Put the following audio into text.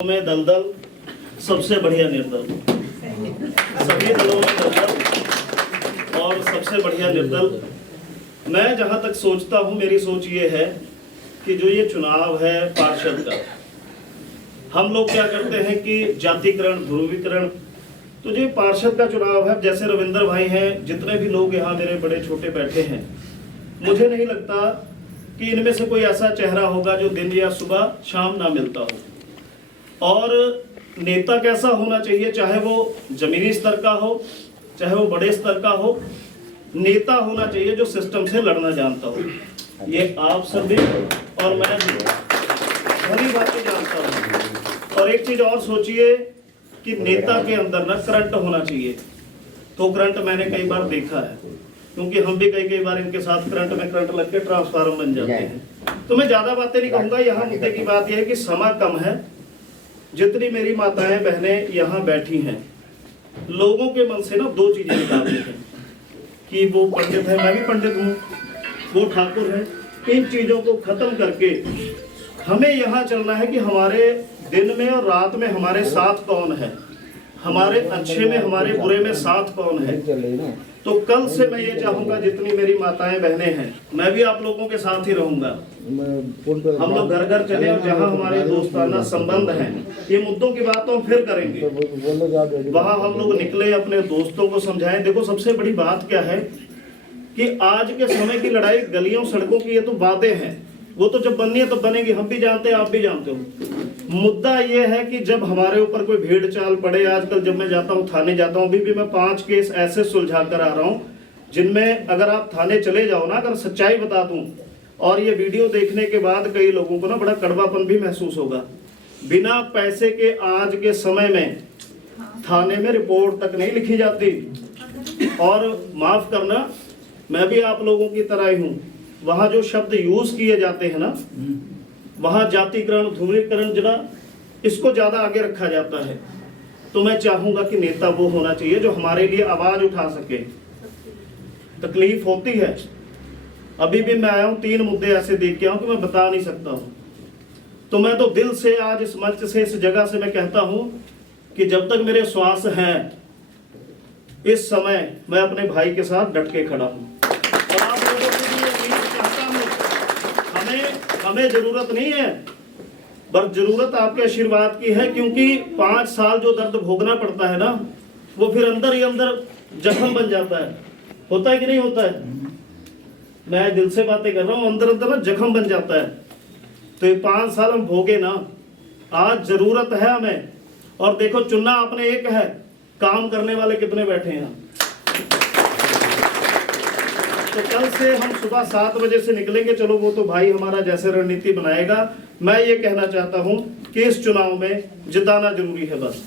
में दलदल सबसे बढ़िया निर्दल, सभी दलों में दलदल और सबसे बढ़िया निर्दल। मैं जहां तक सोचता हूं, मेरी सोच ये है कि जो ये चुनाव है पार्षद का, हम लोग क्या करते हैं कि जातिकरण, ध्रुवीकरण। तो जो पार्षद का चुनाव है, जैसे रविंद्र भाई हैं, जितने भी लोग यहाँ मेरे बड़े छोटे बैठे हैं, मुझे नहीं लगता कि इनमें से कोई ऐसा चेहरा होगा जो दिन या सुबह शाम ना मिलता हो। और नेता कैसा होना चाहिए, चाहे वो जमीनी स्तर का हो, चाहे वो बड़े स्तर का हो, नेता होना चाहिए जो सिस्टम से लड़ना जानता हो। ये आप सभी और मैं भी भली बातें जानता हूँ। और एक चीज और सोचिए कि नेता के अंदर ना करंट होना चाहिए। तो करंट मैंने कई बार देखा है, क्योंकि हम भी कई बार इनके साथ करंट में करंट लग के ट्रांसफार्मर बन जाते हैं। तो मैं ज्यादा बातें नहीं कहूंगा। यहाँ मुद्दे की बात यह है कि समय कम है। जितनी मेरी माताएं बहनें यहाँ बैठी हैं, लोगों के मन से ना दो चीजें निकालनी है कि वो पंडित है, मैं भी पंडित हूँ, वो ठाकुर है। इन चीजों को खत्म करके हमें यहाँ चलना है कि हमारे दिन में और रात में हमारे साथ कौन है, हमारे अच्छे में हमारे बुरे में साथ कौन है। तो कल से मैं ये चाहूंगा, जितनी मेरी माताएं बहनें हैं, मैं भी आप लोगों के साथ ही रहूंगा। हम लोग घर घर चले और जहां हमारे दोस्ताना संबंध हैं, ये मुद्दों की बात हम फिर करेंगे, वहां हम लोग निकले, अपने दोस्तों को समझाएं। देखो सबसे बड़ी बात क्या है कि आज के समय की लड़ाई गलियों सड़कों की, ये तो बातें हैं, वो तो जब बननी है तो बनेगी। हम भी जानते हैं, आप भी जानते हो। मुद्दा ये है कि जब हमारे ऊपर कोई भीड़ चाल पड़े, आजकल जब मैं जाता हूँ, थाने जाता हूँ, अभी भी मैं 5 केस ऐसे सुलझा कर आ रहा हूँ जिनमें अगर आप थाने चले जाओ ना, अगर सच्चाई बता दूं, और ये वीडियो देखने के बाद कई लोगों को ना बड़ा कड़वापन भी महसूस होगा। बिना पैसे के आज के समय में थाने में रिपोर्ट तक नहीं लिखी जाती। और माफ करना, मैं भी आप लोगों की तरह ही हूँ। वहां जो शब्द यूज किए जाते हैं ना, वहां जातिकरण, ध्रुवीकरण, जरा इसको ज्यादा आगे रखा जाता है। तो मैं चाहूंगा कि नेता वो होना चाहिए जो हमारे लिए आवाज उठा सके। तकलीफ होती है, अभी भी मैं आया हूं, 3 मुद्दे ऐसे देख के आऊं कि मैं बता नहीं सकता हूं। तो मैं तो दिल से आज इस मंच से, इस जगह से मैं कहता हूं कि जब तक मेरे श्वास हैं, इस समय मैं अपने भाई के साथ डट के खड़ा हूं। और आप लोगों से भी यकीन चाहता हूं, हमें जरूरत नहीं है, बस जरूरत आपके आशीर्वाद की है। क्योंकि 5 साल जो दर्द भोगना पड़ता है ना, वो फिर अंदर ही अंदर जख्म बन जाता है। होता है कि नहीं होता है? मैं दिल से बातें कर रहा हूँ, अंदर अंदर ना जख्म बन जाता है। तो ये 5 साल हम भोगे ना, आज जरूरत है हमें। और देखो, चुनना आपने एक है, काम करने वाले कितने बैठे हैं। तो कल से हम सुबह 7 बजे से निकलेंगे। चलो वो तो भाई हमारा जैसे रणनीति बनाएगा। मैं ये कहना चाहता हूं कि इस चुनाव में जिताना जरूरी है बस।